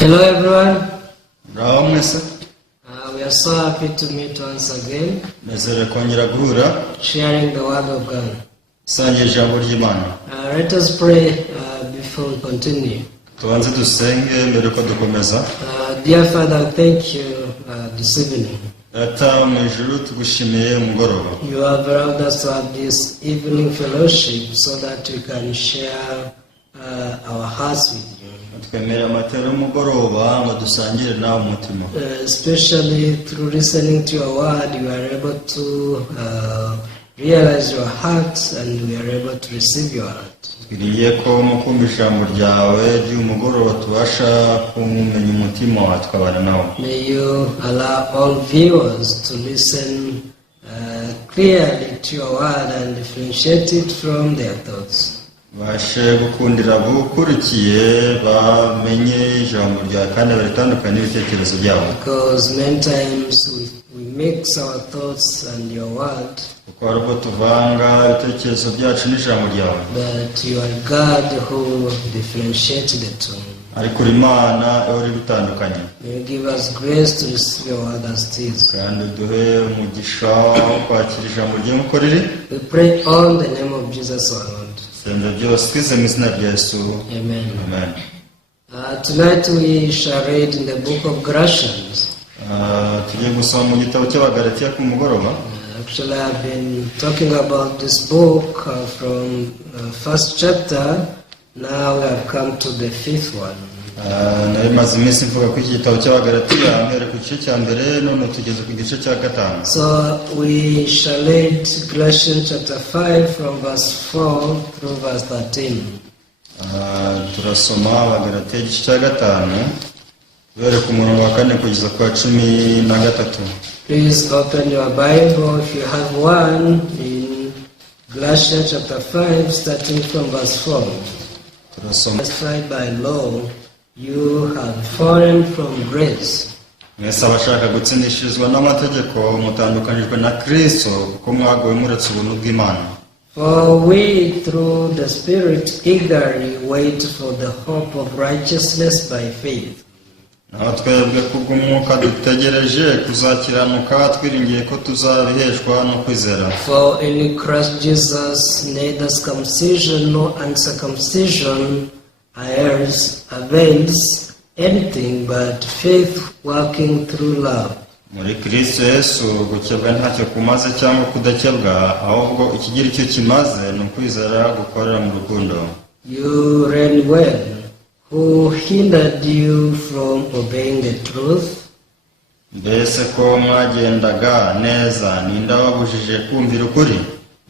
Hello everyone. We are so happy to meet once again, sharing the word of God. Let us pray before we continue. Dear Father, thank you this evening. You have allowed us to have this evening fellowship so that we can share our hearts with you. Especially through listening to your word, you are able to realize your heart and we are able to receive your heart. May you allow all viewers to listen clearly to your word and differentiate it from their thoughts. Because many times we mix our thoughts and your word, but you are God who differentiates the two. May you give us grace to receive your word as it is. We pray all in the name of Jesus our Lord. Amen. Tonight we shall read in the book of Galatians. Actually, I've been talking about this book from first chapter. Now we have come to the fifth one. So we shall read Galatians chapter 5 from verse 4 through verse 13. Please open your Bible if you have one in Galatians chapter 5 starting from verse 4. Justified by law, you have fallen from grace. For we through the Spirit eagerly wait for the hope of righteousness by faith. For in Christ Jesus neither circumcision nor uncircumcision avails anything but faith working through love. You ran well. Who hindered you from obeying the truth?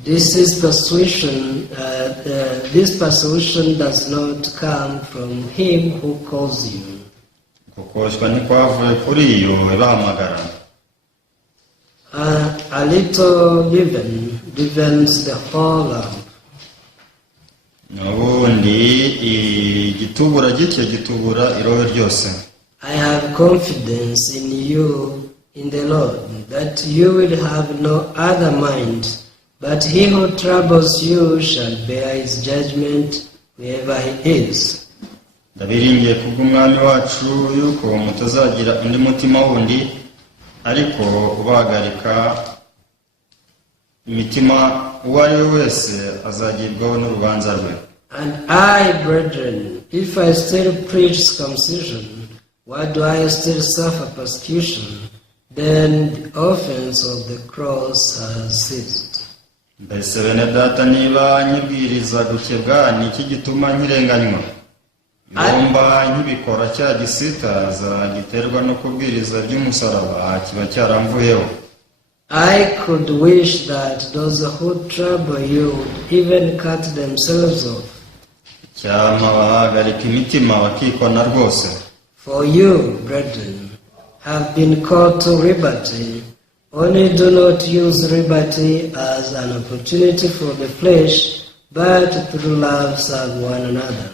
This persuasion. This persuasion does not come from him who calls you. A little leaven leavens the whole lump. I have confidence in you, in the Lord, that you will have no other mind, but he who troubles you shall bear his judgment wherever he is. And I, brethren, if I still preach circumcision, why do I still suffer persecution? Then the offense of the cross has ceased. I could wish that those who trouble you would even cut themselves off. For you, brethren, have been called to liberty. Only do not use liberty as an opportunity for the flesh, but through love serve one another.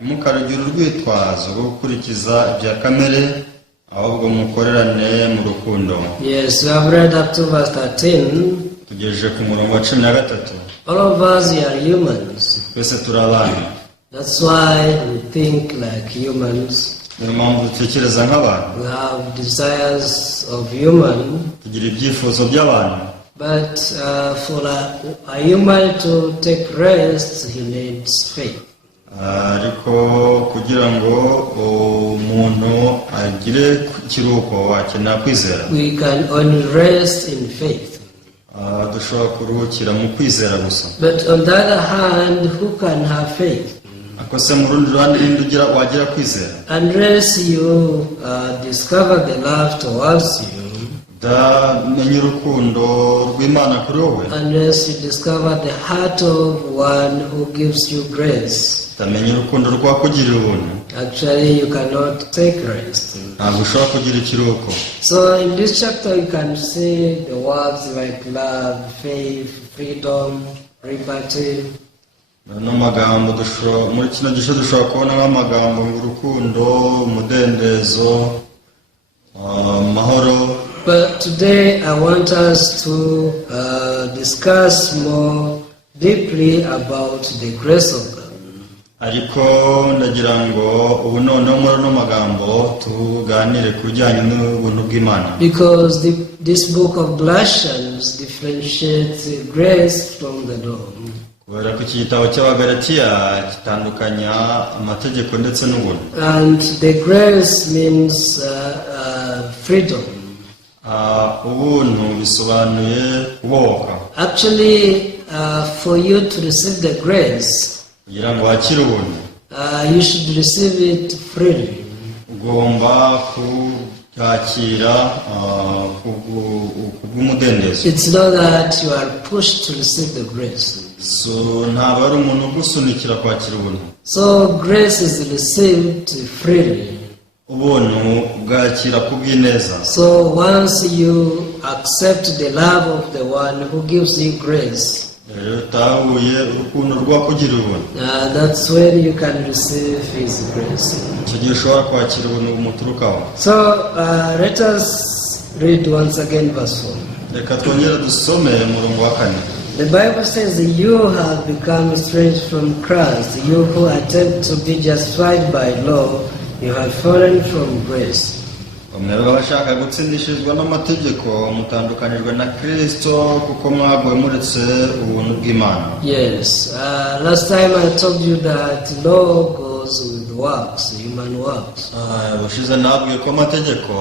Mukarugira urwitwazo rwo gukurikiza ibya kamere ahubwo mukorerane mu rukundo. Yes, we have read up to verse 13. Tugejeje ku murongo wa 13. All of us are humans. twese turi abana. That's why we think like humans. Niyo mpamvu dutekereza nk'abantu, We have desires of human. tugira ibyifuzo by'abantu. But for a human to take rest, he needs faith. Ariko kugira ngo umuntu agire ikiruhuko akenera kwizera. We can only rest in faith. Dushobora kuruhukira mu kwizera gusa. But on the other hand, who can have faith? Ako se mu rundi ruhande ninde wagira kwizera? Unless you discover the love towards you, Udamenya urukundo rw'Imana kuri wowe, unless you discover the heart of one who gives you grace, utamenya urukundo rwakugirira ubuntu, actually you cannot take rest. ntabwo ushobora kugira ikiruhuko. So in this chapter you can see the words like love, faith, freedom, liberty. Ano magambo muri kino gice dushobora kubona nk'amagambo urukundo, umudendezo, amahoro. But today I want us to discuss more deeply about the grace of God. Ariko ndagira ngo ubu noneho muri ano magambo tuganire ku bijyanye n'ubuntu bw'Imana. Because this book of Galatians differentiates grace from the law. Kubera ko iki gitabo cy'Abagalatiya gitandukanya amategeko ndetse n'ubuntu. And the grace means freedom. Ubuntu bisobanuye kubohoka. Actually, for you to receive the grace, kugira ngo wakire ubuntu, you should receive it freely. ugomba kubyakira kubw'umudendezo. It's not that you are pushed to receive the grace. So ntabwo ari umuntu ugusunikira kwakira ubuntu. So grace is received freely. Ubuntu bwakira kubw'ineza. So once you accept the love of the one who gives you grace, rero utahuye urukundo rwakugirira ubuntu, that's when you can receive his grace. icyo gihe ushobora kwakira ubuntu bumuturukaho. So let us read once again verse 4. Reka twongere dusome umurongo wa 4. The Bible says, you have become estranged from Christ, you who attempt to be justified by law, you have fallen from grace. Mwebwe abashaka gutsindishirizwa n'amategeko mutandukanijwe na Kristo kuko mwaguye muretse ubuntu bw'Imana. Yes, last time I told you that law goes with works, human works. Ubushize nabwiye ko amategeko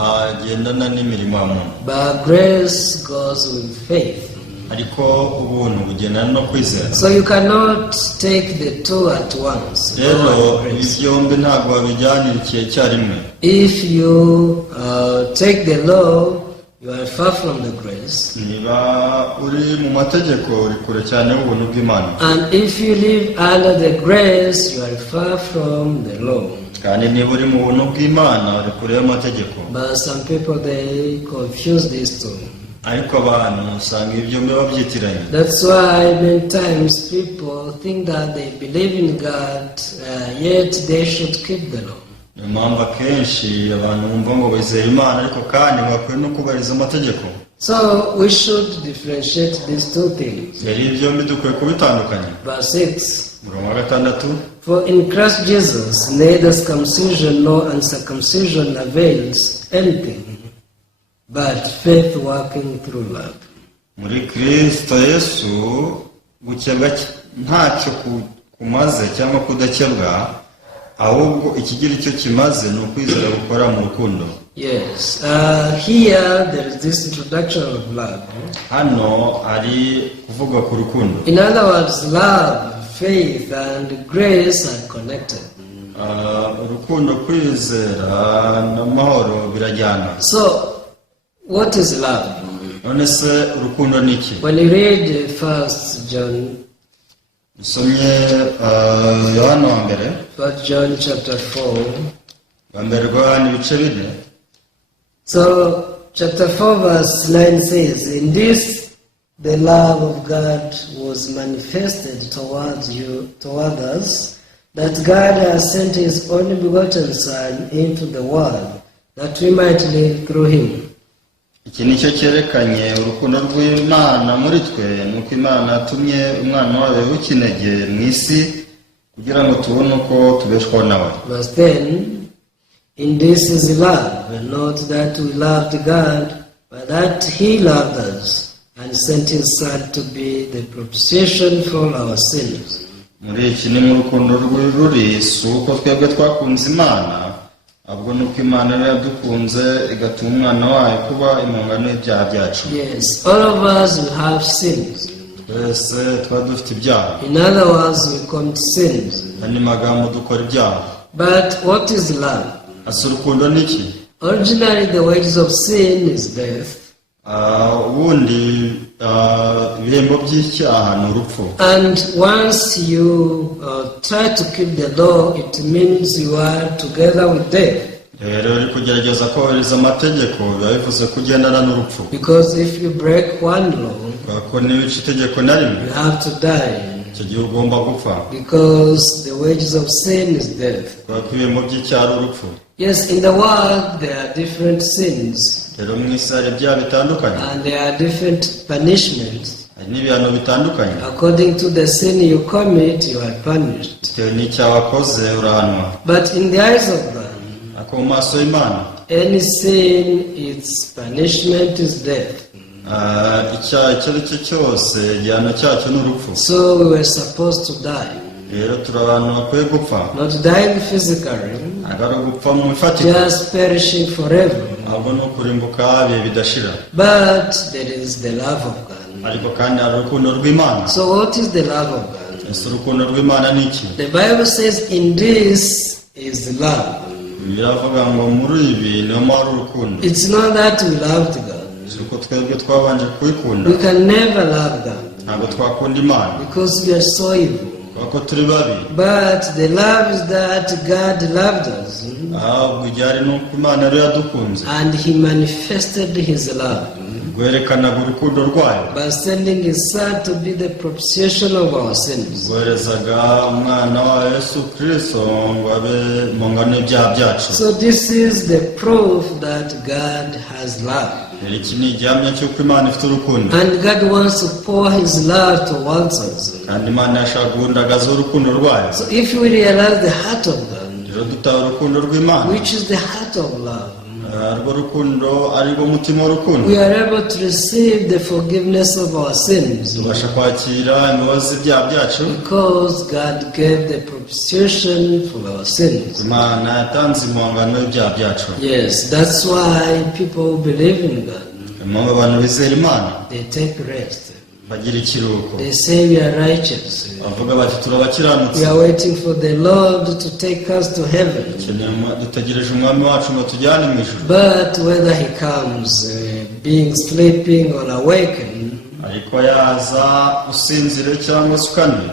agendana n'imirimo ya muntu. But grace goes with faith. Ariko ubuntu bugendana no kwizera. So you cannot take the two at once. Rero ibyombi ntabwo babijyanira igihe cyarimwe. If you take the law, you are far from the grace. Niba uri mu mategeko uri kure cyane y'ubuntu bw'Imana. And if you live under the grace, you are far from the law. Kandi niba uri mu buntu bw'Imana uri kure y'amategeko. But some people, they confuse these two. Ariko abantu usanga ibyo babyitiranye. That's why many times people think that they believe in God, yet they should keep the law. Niyo mpamvu akenshi abantu bumva ngo bizera Imana ariko kandi bakwiye no kubahiriza amategeko. So we should differentiate these two things. Rero ibyombi dukwiye kubitandukanya. Verse 6. Umurongo wa 6. For in Christ Jesus neither circumcision nor uncircumcision avails anything, but faith working through love. Muri Kristo Yesu gukebwa ntacyo kumaze cyangwa kudakebwa, ahubwo ikigira icyo kimaze ni ukwizera gukora mu rukundo. Yes, here there is this introduction of love. Hano ari kuvuga ku rukundo. In other words, love, faith and grace are connected. Urukundo, kwizera n'amahoro birajyana. So what is love? None se urukundo ni iki? When you read 1 John, usomye Yohana wa mbere, 1 John chapter 4. Bamberwa ni ibice 4. So chapter 4 verse 9 says, in this the love of God was manifested toward us, that God has sent his only begotten Son into the world, that we might live through him. iki nicyo cyerekanye urukundo rw'Imana muri twe, nuko Imana yatumye umwana wayo w'ikinege mu isi kugira ngo tubone uko tubeshwaho nawe. Verse 10, in this is love, and not that we loved God, but that He loved us, and sent His Son to be the propitiation for our sins. Muri iki ni mu rukundo ruri, si uko twebwe twakunze Imana, ahubwo nuko Imana yari yadukunze igatuma umwana wayo kuba impongano y'ibyaha byacu. Yes, all of us will have sins. Twese tuba dufite ibyaha, In other words, we commit sins. andi magambo dukora ibyaha. But what is love? Ese urukundo ni iki? Originally, the wages of sin is death. Ubundi ibihembo by'icyaha ni urupfu. And once you try to keep the law, it means you are together with death. Rero uri kugerageza kubahiriza amategeko biba bivuze kugendana n'urupfu. Because if you break one law, Kuko niba uca itegeko na rimwe, you have to die. icyo gihe ugomba gupfa. Because the wages of sin is death. Kuko ibihembo by'icyaha ari urupfu. Yes, in the world there are different sins. Rero mu isi hari ibyaha bitandukanye, And there are different punishments. hari n'ibihano bitandukanye. According to the sin you commit, you are punished. Bitewe n'icyaha wakoze urahanwa. But in the eyes of God, Ariko mu maso y'Imana, any sin, its punishment is death. icyaha icyo ari cyo cyose igihano cyacyo ni urupfu. So we were supposed to die. Rero turi abantu bakwiye gupfa, Not dying physically, ntabwo ari ugupfa mu ifatika, just perishing forever. ahubwo ni ukurimbuka ibihe bidashira. But there is the love of God. Ariko kandi hari urukundo rw'Imana. So what is the love of God? Ese urukundo rw'Imana ni iki? The Bible says, in this is love. Biravuga ngo muri ibi niho hari urukundo. It's not that we loved God. Si uko twebwe twabanje kuyikunda, We can never love God ntabwo twakunda Imana because we are so evil. kuko turi babi. But the love is that God loved us Ahubwo igihari ni uko Imana yari yadukunze, and He manifested His love rwerekanaga urukundo rwayo, by sending His Son to be the propitiation of our sins. rwoherezaga umwana wa Yesu Kristo ngo abe impongano y'ibyaha byacu. So this is the proof that God has love. Rero iki ni igihamya cy'uko Imana ifite urukundo, And God wants to pour His love towards us. kandi Imana yashaka guhundagazaho urukundo rwayo. So if we realize the heart of God, Rero dutaha urukundo rw'Imana, which is the heart of love, rwo rukundo ari rwo mutima w'urukundo, we are able to receive the forgiveness of our sins tubasha kwakira imbabazi z'ibyaha byacu. because God gave the propitiation for our sins. Imana yatanze impongano y'ibyaha byacu. Yes, that's why people who believe in God, Impamvu abantu bizera Imana they take rest. bagira ikiruhuko, They say we are righteous. bavuga bati turabakiranutse, We are waiting for the Lord to take us to heaven. dutegereje umwami wacu ngo tujyane mu ijuru. But whether He comes being sleeping or awakened, Ariko yaza usinzire cyangwa se ukanuye,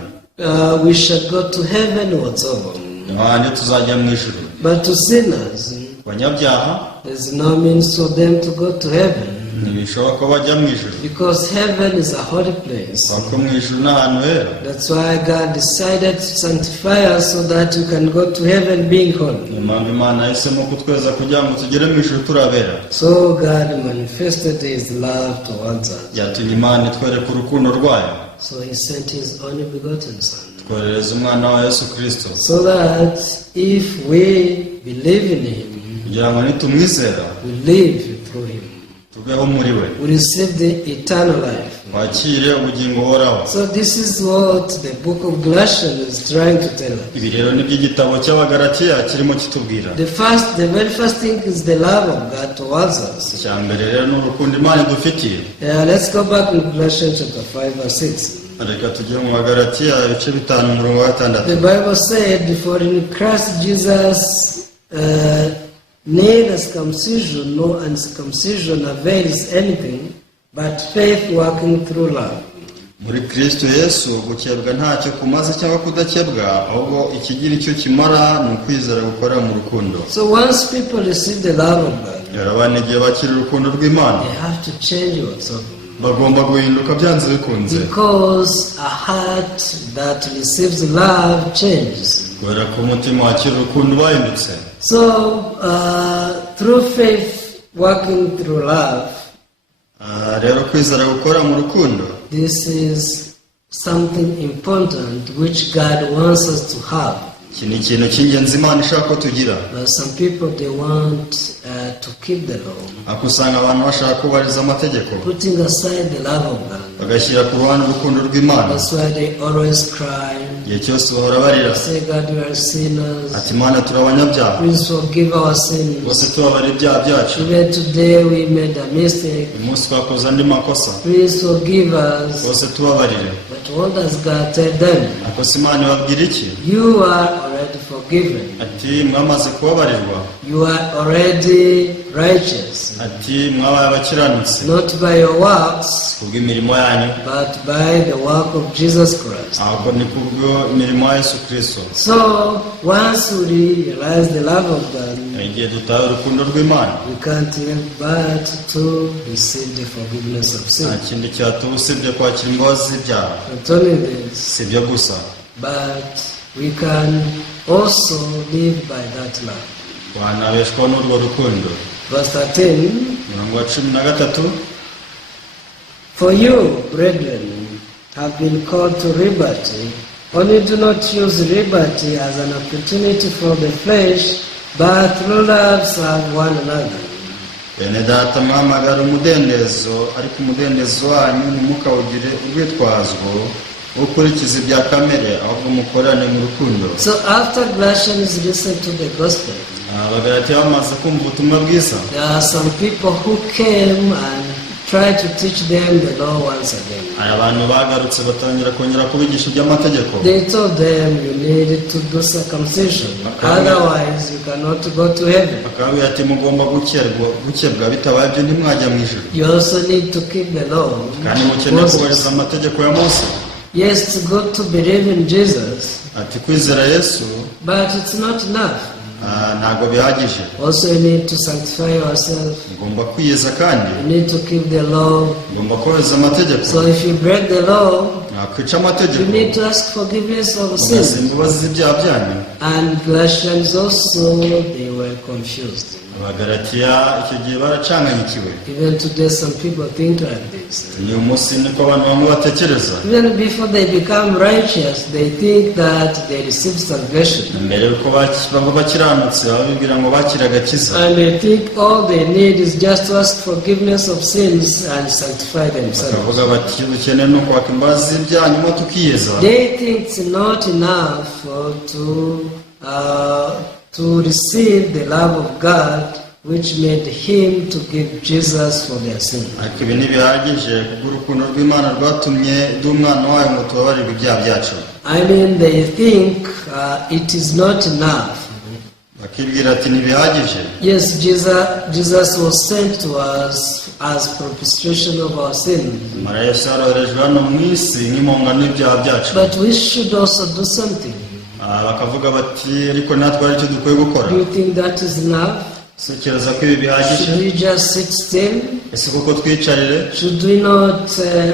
we shall go to heaven whatsoever. ahandi tuzajya mu ijuru. But to sinners, Abanyabyaha there's no means for them to go to heaven ntibishoboka ko bajya mu ijuru, because heaven is a holy place. kuko mu ijuru ni ahantu hera. That's why God decided to sanctify us so that we can go to heaven being holy. Niyo mpamvu Imana yahisemo kutweza kugira ngo tugere mu ijuru turabera. So God manifested His love towards us. Byatumye Imana itwereka urukundo rwayo, So He sent His only begotten Son, twoherereza umwana wa Yesu Kristo so that if we believe in Him, kugira ngo nitumwizera we live through Him. tubeho muri we, We receive the eternal life. twakire ubugingo buhoraho. So this is what the book of Galatians is trying to tell us. Ibi rero nibyo igitabo cy'Abagalatiya kirimo kitubwira. The very first thing is the love of God towards us. Icya mbere rero ni urukundo Imana idufitiye. Let's go back to Galatians chapter 5 verse 6. Reka tujye mu Bagalatiya ibice 5:6. The Bible said, for in Christ Jesus neither circumcision nor uncircumcision avails anything, but faith working through love. Muri Kristo Yesu gukebwa ntacyo kumaze cyangwa kudakebwa, ahubwo ikigira icyo kimara ni ukwizera gukora mu rukundo. So once people receive the love of God, Rero abantu igihe bakira urukundo rw'Imana they have to change whatsoever. bagomba guhinduka byanze bikunze, Because a heart that receives love changes. kubera ko umutima wakira urukundo wahindutse. So through faith working through love, rero kwizera gukora mu rukundo This is something important which God wants us to have. iki ni ikintu cy'ingenzi Imana ishaka ko tugira. But some people, they want to keep the law, ariko usanga abantu bashaka kubahiriza amategeko putting aside the love of God. bagashyira ku ruhande urukundo rw'Imana. That's why they always cry, igihe cyose bahora barira say, God, we are sinners. ati Imana turi abanyabyaha, Please forgive our sins. bose tubabarira ibyaha byacu, Even today we made a mistake. uyu munsi twakoze andi makosa, Please forgive us. bose tubabarire. But what does God tell them? ariko si Imana ibabwira iki? You are already forgiven. ati mwamaze kubabarirwa, You are already righteous. ati mwabaye abakiranutsi Not by your works, kubw'imirimo yanyu, but by the work of Jesus Christ. ahubwo ni kubw'imirimo ya Yesu Kristo. So, once we realize the love of God, igihe dutaye urukundo rw'Imana, we can't help but to receive the forgiveness of nta sin. kindi cyatuma usibye kwakira imbabazi z'ibyaha. Not only this, si ibyo gusa, but we can also live by that love. wanabeshwaho n'urwo rukundo. Verse 13, umurongo wa 13, For you, brethren, have been called to liberty, only do not use liberty as an opportunity for the flesh, but through love serve one another. bene data mwahamagara umudendezo, ariko umudendezo wanyu ntimukawugire urwitwazo wo gukurikiza ibya kamere, ahubwo mukorane mu rukundo. So after Galatians listened to the gospel, abagalatiya bamaze kumva ubutumwa bwiza, there are some people who came and tried to teach them the law once again. hari abantu bagarutse batangira kongera kubigisha iby'amategeko. They told them you need to do circumcision, otherwise you cannot go to heaven. bakababwira ati mugomba gukebwa, bitabaye ibyo ntimwajya mu ijuru, You also need to keep the law. kandi mukeneye kubahiriza amategeko ya Mose. Yes, it's good to believe in Jesus, ati kwizera Yesu but it's not enough. ntabwo bihagije, Also, you need to sanctify yourself. ugomba kwiyeza kandi You need to keep the law. ugomba kubahiriza amategeko. So if you break the law, nakwica you amategeko need to ask forgiveness of ugasaba sin. imbabazi z'ibyaha byanyu. And Galatians also, they were confused. abagalatiya icyo gihe baracanganyikiwe. Even today, some people think like this. uyu munsi niko abantu bamwe batekereza. Even before they become righteous, they think that they receive salvation. mbere yuko baba bakiranutse baba bibwira ngo bakira agakiza, And they think all they need is just to ask forgiveness of sins and sanctify themselves. bakavuga bati icyo dukeneye ni ukwaka imbabazi z'ibyaha nyuma tukiyeza. They think it's not enough to receive the love of God, which made him to give Jesus for their sin. ariko ibi ntibihagije kuko urukundo rw'Imana rwatumye duha umwana wayo ngo tubabarirwe ibyaha byacu. I mean, they think it is not enough. bakibwira ati ntibihagije. Yes, Jesus was sent to us as propitiation of our sins. mara Yesu yaroherejwe hano mu isi nk'impongano y'ibyaha byacu. But we should also do something. bakavuga bati ariko natwe hari icyo dukwiye gukora. Do you think that is enough? sekereza ko ibi bihagije? Should we just sit still? ese koko twicarire? Should we not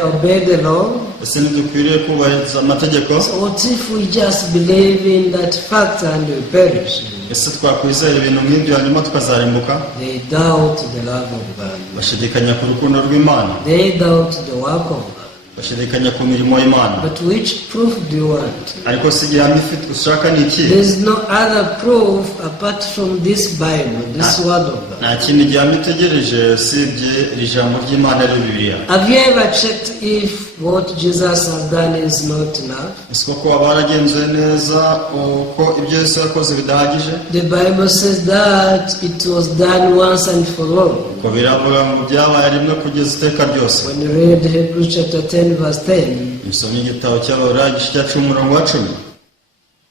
obey the law? ese ntidukwiriye kubahiriza amategeko? So what if we just believe in that fact and we perish? ese twakwizera ibintu nk'ibyo hanyuma tukazarimbuka? They doubt the love of God. bashidikanya ku rukundo rw'Imana, They doubt the work of God. bashidikanya ku mirimo y'Imana. But which proof do you want? ariko si igihamya ifite ushaka ni iki? There is no other proof apart from this Bible, this word of God. nta kindi gihamya itegereje usibye iri jambo ry'Imana ari Bibiliya. Have you ever checked if what Jesus has done is not enough? ese koko waba waragenzuye neza uko ibyo Yesu yakoze bidahagije? The Bible says that it was done once and for all. ngo biravuga ngo byabaye rimwe kugeza iteka ryose. When you read Hebrews chapter 10 verse 10, musomye igitabo cy'Abaheburayo igice cya 10 umurongo wa 10.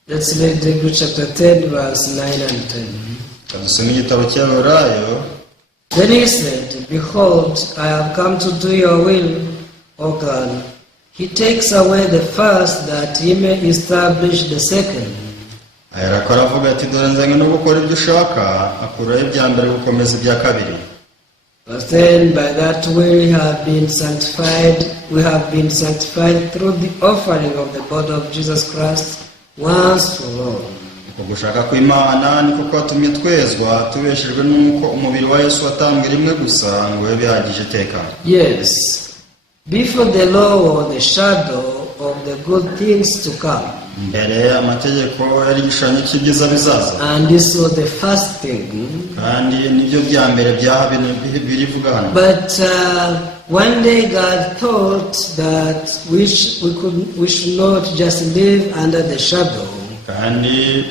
let's read Hebrews chapter 10 verse 9 and 10. dusome igitabo cy'Abaheburayo. Then he said, Behold, I have come to do your will, O God. He takes away the first that he may establish the second. aherako aravuga ati dore nzanye no gukora ibyo ushaka, akuraho ibya mbere gukomeza ibya kabiri. But then by that we have been sanctified through the offering of the body of Jesus Christ once for all. ugushaka kw'Imana niko kwatumye twezwa tubeshejwe n'uko umubiri wa Yesu watambwe rimwe gusa ngo ube bihagije iteka. Yes. Before the law was the shadow of the good things to come. Mbere amategeko yari igishushanyo cy'ibyiza bizaza, And this was the first thing. kandi nibyo bya mbere byaha birivuga hano. But one day God thought that we should not just live under the shadow. Kandi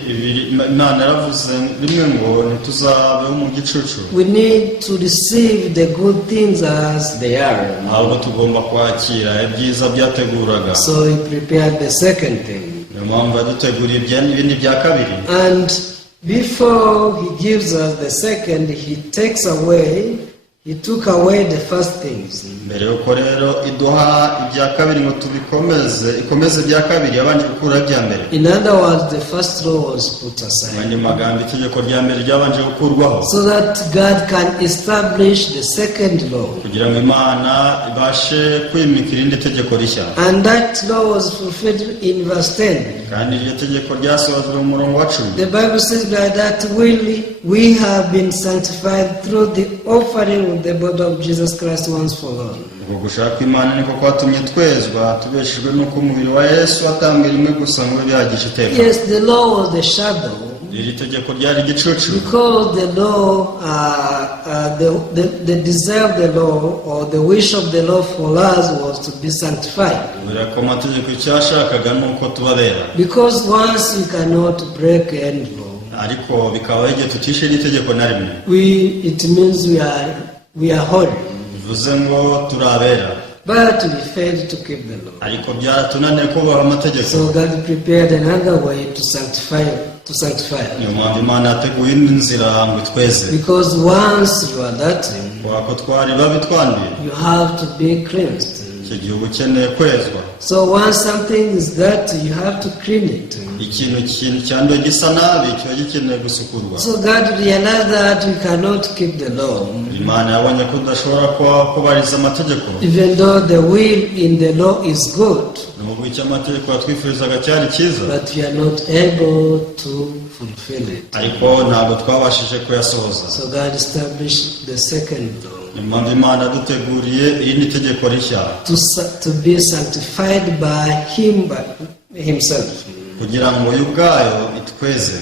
Imana yaravuze rimwe ngo ntituzabeho mu gicucu. We need to receive the good things as they are. Ahubwo tugomba kwakira ibyiza byateguraga. So he prepared the second thing. Niyo mpamvu yaduteguriye ibindi bya kabiri. And before he gives us the second, he took away the first things. Mbere yuko rero iduha ibya kabiri ngo ikomeze ibya kabiri yabanje gukura ibya mbere. In other words, the first law was put Mu aside, yandi magambo itegeko rya mbere ryabanje gukurwaho so that God can establish the second law. kugira ngo Imana ibashe kwimika irindi tegeko rishya. And that law was fulfilled in verse 10. Kandi iryo tegeko ryasohojwe mu murongo wa 10. The Bible says that we have been sanctified through the offering of the body of Jesus Christ once for all. Ubwo gushaka Imana niko kwatumye twezwa tubeshejwe n'uko umubiri wa Yesu watambwe rimwe gusa ngo ube bihagije iteka. Yes, the law was the shadow. Iri tegeko ryari igicucu. Because the law, the desire of the law or the wish of the law for us was to be sanctified. Kubera ko amategeko icyashakaga ni uko tubabera. Because once we cannot break any law, Ariko bikaba igihe tutishe n'itegeko na rimwe. it means we are holy. Bivuze ngo turabera. But we failed to keep the law. Ariko byaratunaniye kubaha amategeko. So God prepared another way to sanctify. Niyo mpamvu Imana yateguye indi nzira ngo itweze. Because once you are that, Wako twari babi twanduye. you have to be cleansed. Icyo gihe uba ukeneye kwezwa. So once something is dirty, you have to clean it. Ikintu cyanduye gisa nabi kiba gikeneye gusukurwa. So God realized that we cannot keep the law. Imana yabonye ko udashobora kubahiriza amategeko. Even though the will in the law is good, Nubwo icyo amategeko yatwifurizaga cyari cyiza, but we are not able to fulfill it. ariko ntabwo twabashije kuyasohoza. So God established the second law. Niyo mpamvu Imana yaduteguriye irindi tegeko rishya To be sanctified by Himself. kugira ngo yo ubwayo itweze.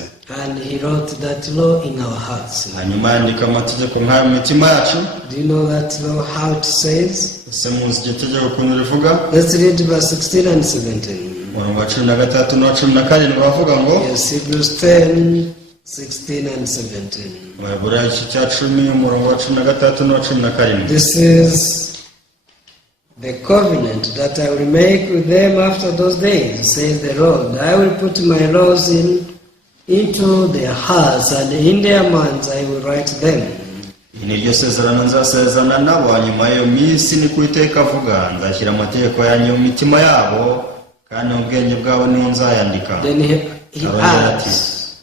And He wrote that law in our hearts. Hanyuma yandika amategeko nk'ayo mu mitima yacu. Do you know that law how it says? Ese muzi iryo tegeko ukuntu rivuga? Let's read verse 16 and 17. Umurongo wa 13 n'uwa 17 bavuga ngo, Yes, Hebrews 10, 16 and 17. Baheburayo igice cya 10 umurongo wa 13 n'uwa 17. This is the covenant that I will make with them after those days, says the Lord. I will put my laws into their hearts, and in their minds I will write them. Ni ryo sezerano nzasezerana nabo nyuma y'iyo minsi, ni ku Iteka avuga, nzashyira amategeko yanjye mu mitima yabo, kandi mu bwenge bwabo niho nzayandika. Then he adds,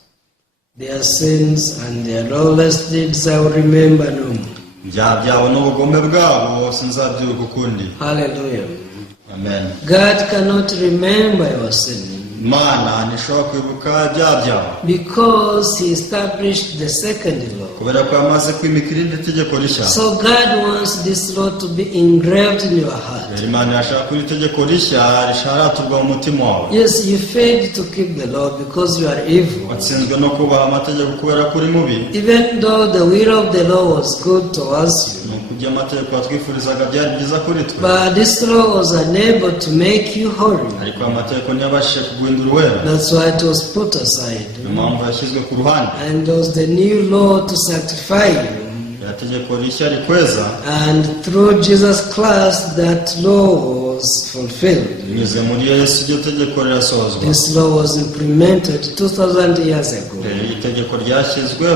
their sins and their lawless deeds I will remember no more. Ibyaha byabo n'ubugome bwabo sinzabyibuka ukundi. Hallelujah. Amen. God cannot remember your sin. Imana ntishobora kwibuka ibyaha byawe, Because He established the second law. kubera ko yamaze kwimika irindi tegeko rishya. So God wants this law to be engraved in your heart. Rero Imana irashaka ko iri tegeko rishya risharaturwa mu mutima wawe. Yes, you failed to keep the law because you are evil. Watsinzwe no kubaha amategeko kubera ko uri mubi. Even though the will of the law was good towards you, Nuko ibyo amategeko yatwifurizaga byari byiza kuri twe, but this law was unable to make you holy. ariko amategeko ntiyabashije kuguhindura uwera. That's why it was put aside. Niyo mpamvu yashyizwe ku ruhande. And there was the new law to sanctify you. Iri tegeko rishya rikweza, And through Jesus Christ, that law was fulfilled. binyuze muri Yesu iryo tegeko rirasohozwa. This law was implemented 2,000 years ago. Iri tegeko ryashyizwe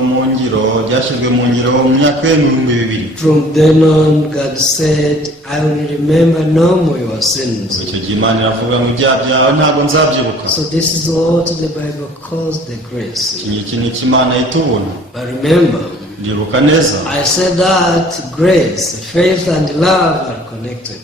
mu ngiro mu myaka y'ibihumbi 2000. From then on, God said, I will remember no more your sins. Icyo gihe Imana iravuga ngo ibyaha byawe ntabwo nzabyibuka. So this is what the Bible calls the grace. Iki ngiki ni icyo Imana ihita ubona. But remember, Ndibuka neza, I said that grace, faith and love are connected.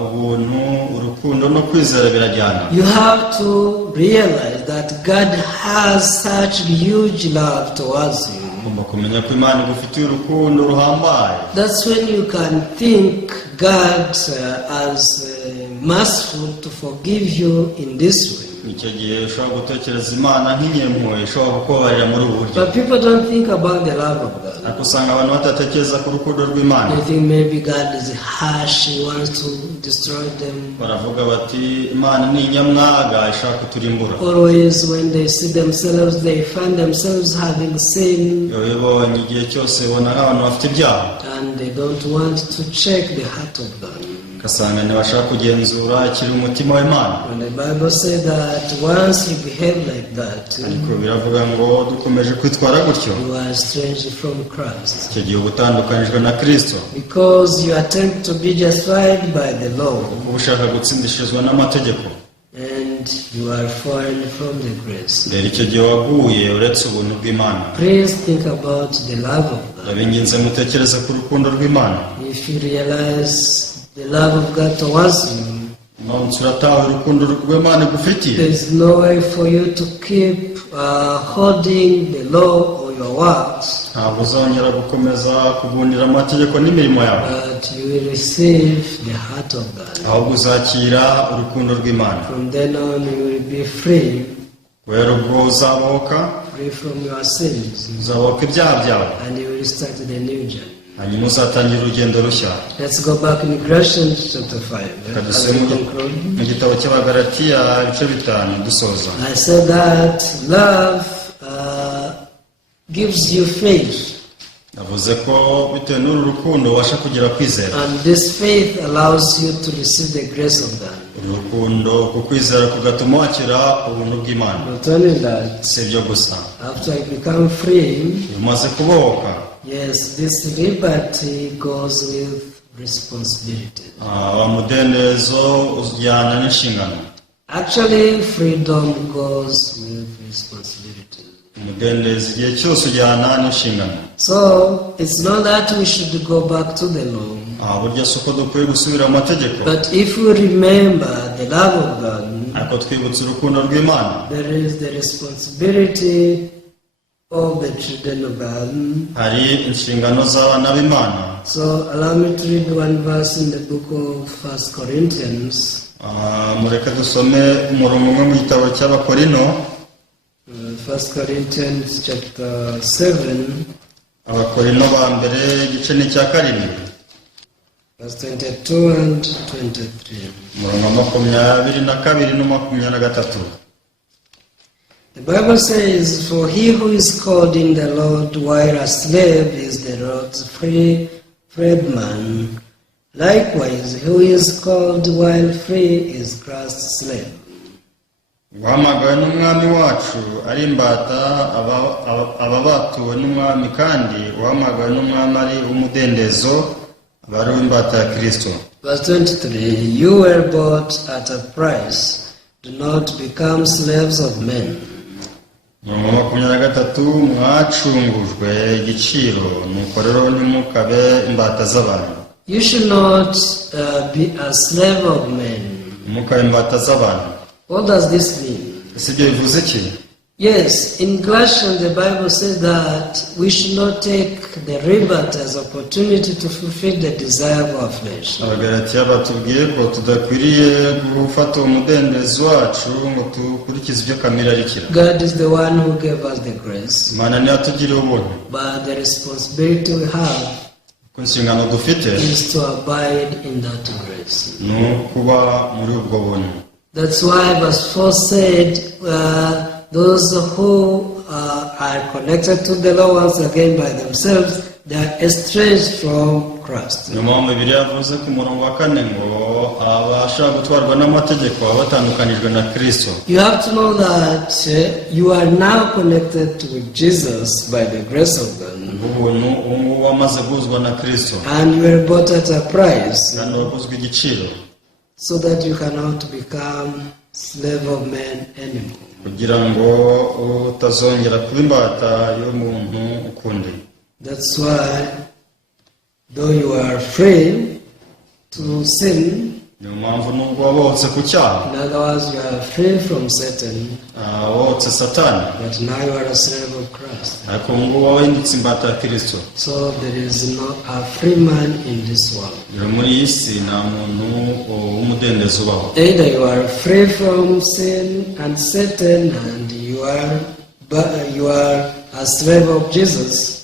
ubuntu, urukundo no kwizera birajyana. You have to realize that God has such huge love towards you. ugomba kumenya ko Imana igufitiye urukundo ruhambaye. That's when you can think God as merciful to forgive you in this way. Icyo gihe ushobora gutekereza Imana nk'inyempuhwe ishobora kukubabarira muri ubu buryo. But people don't think about the love of God. ariko usanga abantu batatekereza ku rukundo rw'Imana. They think maybe God is harsh, He wants to destroy them. Baravuga bati Imana ni inyamwaga ishaka kuturimbura. Always when they see themselves, they find themselves having sin, iyo bibonye igihe cyose ubona nk'abantu bafite ibyaha, and they don't want to check the heart of God. ugasanga ntibashaka kugenzura ikiri umutima w'Imana. When the Bible says that once you behave like that, ariko biravuga ngo dukomeje kwitwara gutyo, you are estranged from Christ. icyo gihe uba utandukanijwe na Kristo, Because you attempt to be justified by the law, kuba ushaka gutsindishirizwa n'amategeko, and you are fallen from the grace. rero icyo gihe waguye uretse ubuntu bw'Imana. Please think about the love of God. ndabinginze mutekereze ku rukundo rw'Imana. If you realize the love of God towards you, umunsi urataha urukundo rw'Imana igufitiye, there is no way for you to keep holding the law or your works, ntabwo uzongera gukomeza kugundira amategeko n'imirimo yawe, but you will receive the heart of God. ahubwo uzakira urukundo rw'Imana. From then on, you will be free, kubera ubwo uzabohoka, free from your sins, uzabohoka ibyaha byawe, and you will start the new journey. hanyuma uzatangira urugendo rushya. Let's go back in Galatians chapter 5. Reka As dusome we conclude. mu gitabo cy'Abagalatiya ibice 5 dusoza. I said that love gives you faith, navuze ko bitewe n'uru rukundo ubasha kugira kwizera. and this faith allows you to receive the grace of God. uru rukundo kukwizera kugatuma wakira ubuntu bw'Imana. Not only that, si ibyo gusa, after you become free, iyo umaze kubohoka, yes, this liberty goes with responsibility. wa mudendezo ujyana n'inshingano. Actually, freedom goes with responsibility. umudendezo igihe cyose ujyana n'inshingano. So, it's not that we should go back to the law, burya si uko dukwiye gusubira mu mategeko, but if we remember the love of God, ariko twibutse urukundo rw'Imana. there is the responsibility of the children of God. hari inshingano z'abana b'Imana. So, allow me to read one verse in the book of 1 Corinthians. mureke dusome umurongo umwe mu gitabo cy'Abakorino. 1 Corinthians chapter 7, Abakorino ba mbere igice ni cya 7, verse 22 and 23. umurongo wa 22 na 23. The Bible says, "For he who is called in the Lord while a slave is the Lord's freedman. Likewise, who is called while free is Christ's slave." uhamagawe n'umwami wacu ari imbata aba batuwe n'umwami, kandi uhamagawe n'umwami ari umudendezo aba ari uw'imbata ya Kristo. Verse 23, "You were bought at a price. Do not become slaves of men." umurongo wa 23, mwacungujwe igiciro, nuko rero ntimukabe imbata z'abantu. You should not be a slave of men. ntimukabe imbata z'abantu. What does this mean? ese ibyo bivuze iki? Yes, in Galatians the Bible says that we should not take the liberty as opportunity to fulfill the desire of our flesh. Abagalatiya batubwiye ko tudakwiriye gufata umudendezo wacu ngo dukurikize ibyo kamere arikira. God is the one who gave us the grace, Imana niyo yatugiriye ubuntu, but the responsibility we have ku inshingano dufite is to abide in that grace. ni ukuba muri ubwo buntu. That's why verse 4 said, those who are connected to the law once again by themselves, they are estranged from Christ. niyo mpamvu Bibiliya yavuze ku murongo wa 4 ngo abashaka gutwarwa n'amategeko baba batandukanijwe na Kristo. You have to know that you are now connected with Jesus by the grace of God, ubuntu ubu ngubu wamaze guhuzwa na Kristo, and you were bought at a price, kandi waguzwe igiciro, so that you cannot become slave of men anymore. kugira ngo utazongera kuba imbata y'umuntu ukundi. That's why, though you are free to sin, niyo mpamvu nubwo wabohotse ku cyaha, in other words, you are free from Satan, wabohotse satani, but now you are a slave of Christ. ariko ubu ngubu wahindutse imbata ya Kristo. So there is no a free man in this world. rero muri iyi si nta muntu w'umudendezo ubaho. Either you are free from sin and Satan, and you are a slave of Jesus.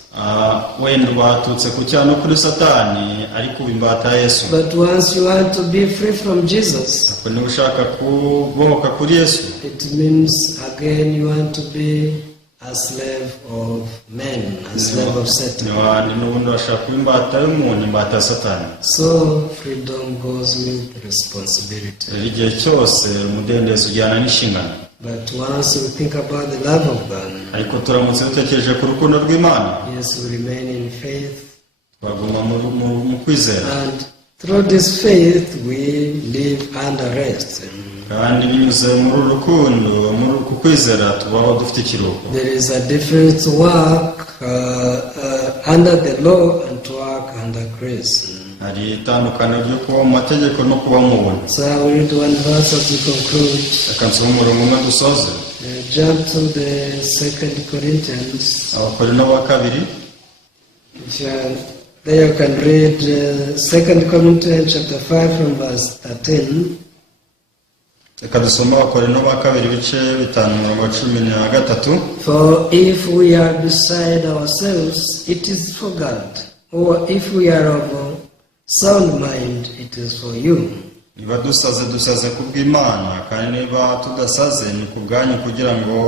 Wenda watutse ku cyaha no kuri satani, ariko uba imbata ya Yesu. But once you want to be free from Jesus, ariko niba ushaka kubohoka kuri Yesu, it means again you want to be a slave of men, a slave of Satan. n'ubundi urashaka kuba imbata y'umuntu, imbata ya satani. So freedom goes with responsibility. rero igihe cyose umudendezo ujyana n'inshingano. But once we think about the love of God, ariko turamutse dutekereje ku rukundo rw'Imana, yes, we remain in faith, twaguma mu kwizera, and through this faith we live under rest. kandi binyuze muri uru rukundo, muri uku kwizera tubaho dufite ikiruhuko. There is a difference to work under the law and to work under grace. hari itandukaniro ryo kuba mu mategeko no kuba mu buntu. So I will read one verse as we conclude. reka nsome umurongo umwe dusoze. Jump to the 2 Corinthians. Abakorinto ba kabiri, If you are there, you can read 2 Corinthians chapter 5 from verse 13. reka dusome Abakorinto ba kabiri ibice 5:13. For if we are beside ourselves, it is for God. Or if we are of a sound mind, it is for you. niba dusaze ku bw'Imana, kandi niba tudasaze ni ku bwanyu, kugira ngo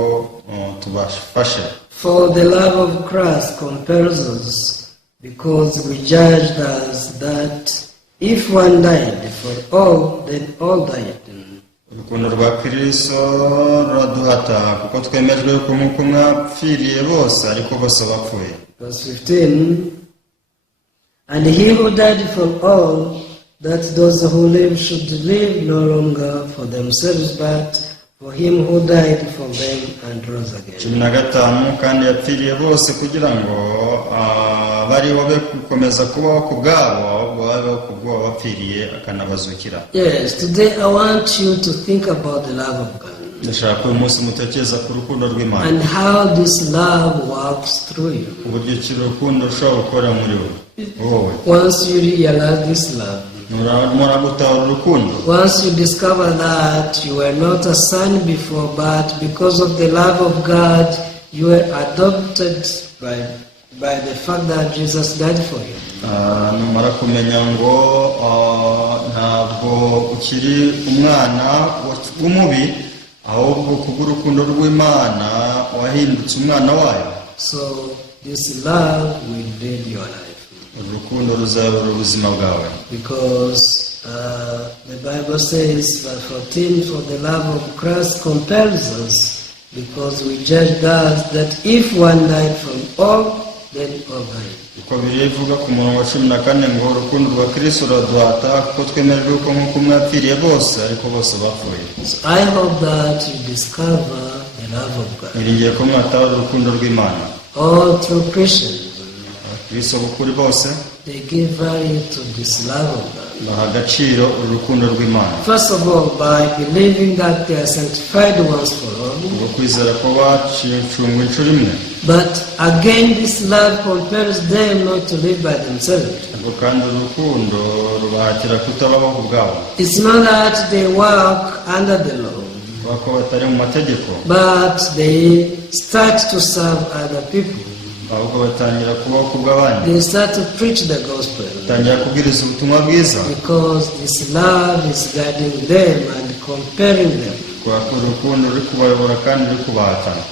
tubafashe. For the love of Christ compels us, because we judged us that if one died for all, then all died. urukundo rwa Kristo ruraduhata, kuko twemejwe ko nk'uko mwapfiriye bose, ariko bose bapfuye. Verse 15. And he who died for all, that those who live should live no longer for themselves, but for him who died for them and rose again. 15. kandi yapfiriye bose, kugira ngo bariho be gukomeza kubaho ku bwabo, ahubwo babeho ku bw'uwo wapfiriye akanabazukira. Yes, today I want you to think about the love of God ndashaka ko uyu munsi mutekereza ku rukundo rw'Imana, and how this love works through you. uburyo ki urukundo rushobora gukora muri wowe. Once you realize this love, nuramara gutahura urukundo, once you discover that you were not a son before, but because of the love of God, you were adopted by the fact that Jesus died for you. numara kumenya ngo ntabwo ukiri umwana w'umubi, ahubwo kubw'urukundo rw'Imana wahindutse umwana wayo. So this love will lead your life. urukundo ruzayobora ubuzima bwawe. Because the Bible says, verse 14, for the love of Christ compels us, because we judge that if one died from all, then all died. uko birivuga ku murongo wa 14 ngo urukundo rwa Kristo ruraduhata, kuko twemererwe ko nk'uko mwapfiriye bose, ariko bose bapfuye. So I hope that you discover the love of God. niringiye ko mwatahura urukundo rw'Imana. All true Christians, Abakristo b'ukuri bose they give value to this love of God. baha agaciro urukundo rw'Imana, First of all, by believing that they are sanctified once for all. ubwo kwizera ko bacungwa inshuro imwe. But again, this love compels them not to live by themselves. ubwo kandi urukundo rubahatira kutabaho ku bwabo, It's not that they work under the law, kubera ko batari mu mategeko, but they start to serve other people. ahubwo batangira kubaho ku bw'abandi, They start to preach the gospel, batangira kubwiriza ubutumwa bwiza, because this love is guiding them and compelling them. kubera ko urukundo ruri kubayobora kandi ruri kubahatana.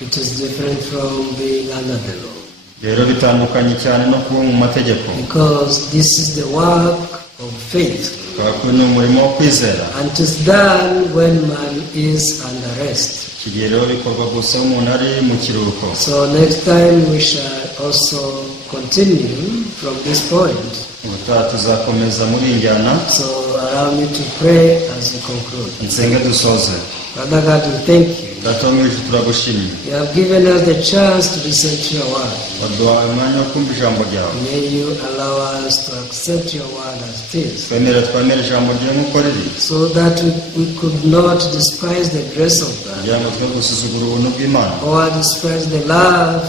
It is different from being under the law, rero bitandukanye cyane no kuba mu mategeko, because this is the work of faith, kubera ko ni umurimo wo kwizera. and it is done when man is under rest. iki gihe rero bikorwa gusa umuntu ari mu kiruhuko. So next time we shall also continue from this point. ubutaha tuzakomeza muri iyi njyana. So allow me to pray as we conclude. nsenge dusoze. Father God, we thank you. data wo mu ijuru turagushimye You have given us the chance to listen to your word. waduhaye umwanya wo kumva ijambo ryawe May you allow us to accept your word as it is, twemere ijambo ryawe nk'uko riri so that we could not despise the grace of God kugira ngo twe gusuzugura ubuntu bw'imana or despise the love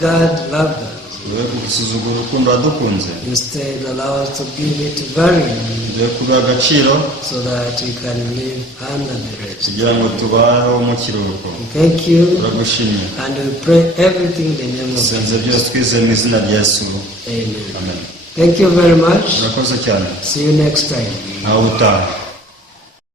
God loved us. twe gusuzugura urukundo wadukunze Instead, allow us to give it value twe kubiha agaciro so that we can live under the rest. kugira ngo tubaho mu kiruhuko Thank you, turagushimye and we pray everything in the name of senze Jesus. byose twizeye mu izina rya yesu Amen. amen Thank you very much. urakoze cyane See you next time. nawe utaha